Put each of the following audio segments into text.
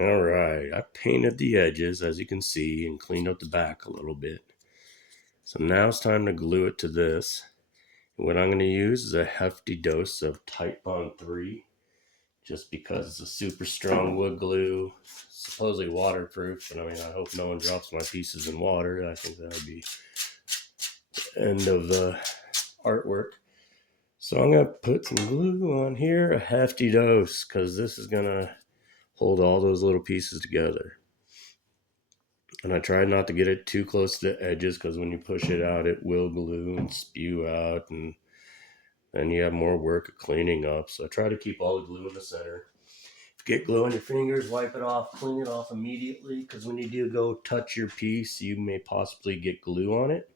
All right, I painted the edges, as you can see, and cleaned up the back a little bit. So now it's time to glue it to this. What I'm going to use is a hefty dose of Type Bond 3, just because it's a super strong wood glue, supposedly waterproof, and I hope no one drops my pieces in water. I think that would be the end of the artwork. So I'm going to put some glue on here, a hefty dose, because this is going to hold all those little pieces together. And I tried not to get it too close to the edges, because when you push it out, it will glue and spew out, and then you have more work of cleaning up. So I try to keep all the glue in the center. If you get glue on your fingers, wipe it off, clean it off immediately, because when you do go touch your piece, you may possibly get glue on it.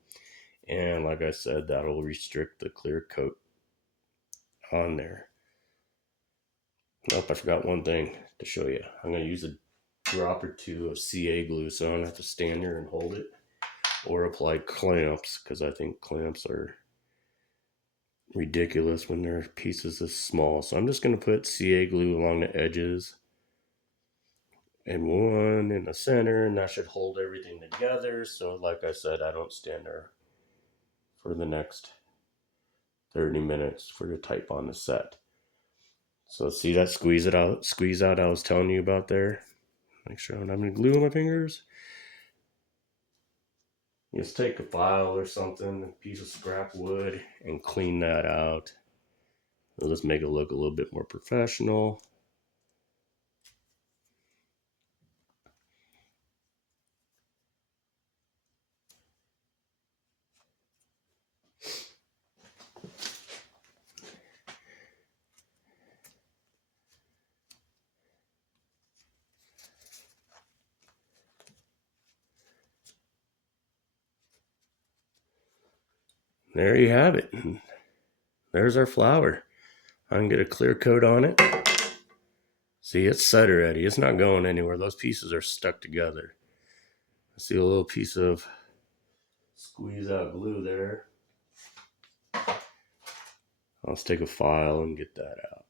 And like I said, that'll restrict the clear coat on there. Nope, I forgot one thing to show you. I'm going to use a drop or two of CA glue, so I don't have to stand there and hold it, or apply clamps, because I think clamps are ridiculous when they're pieces this small. So I'm just going to put CA glue along the edges and one in the center, and that should hold everything together. So like I said, I don't stand there for the next 30 minutes for the type on the set. So see that squeeze out I was telling you about there? Make sure I don't have any glue on my fingers. Just take a file or something, a piece of scrap wood, and clean that out. Let's make it look a little bit more professional. There you have it. There's our flower. I can get a clear coat on it. See, it's set already. It's not going anywhere. Those pieces are stuck together. I see a little piece of squeeze out glue there. Let's take a file and get that out.